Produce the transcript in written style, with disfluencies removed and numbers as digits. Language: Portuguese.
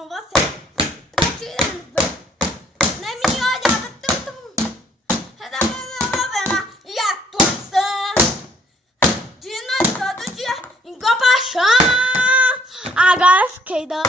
com você. Nem me olhava tanto. Resolvendo o problema e atuação de nós todo dia em compaixão. Agora fiquei doido.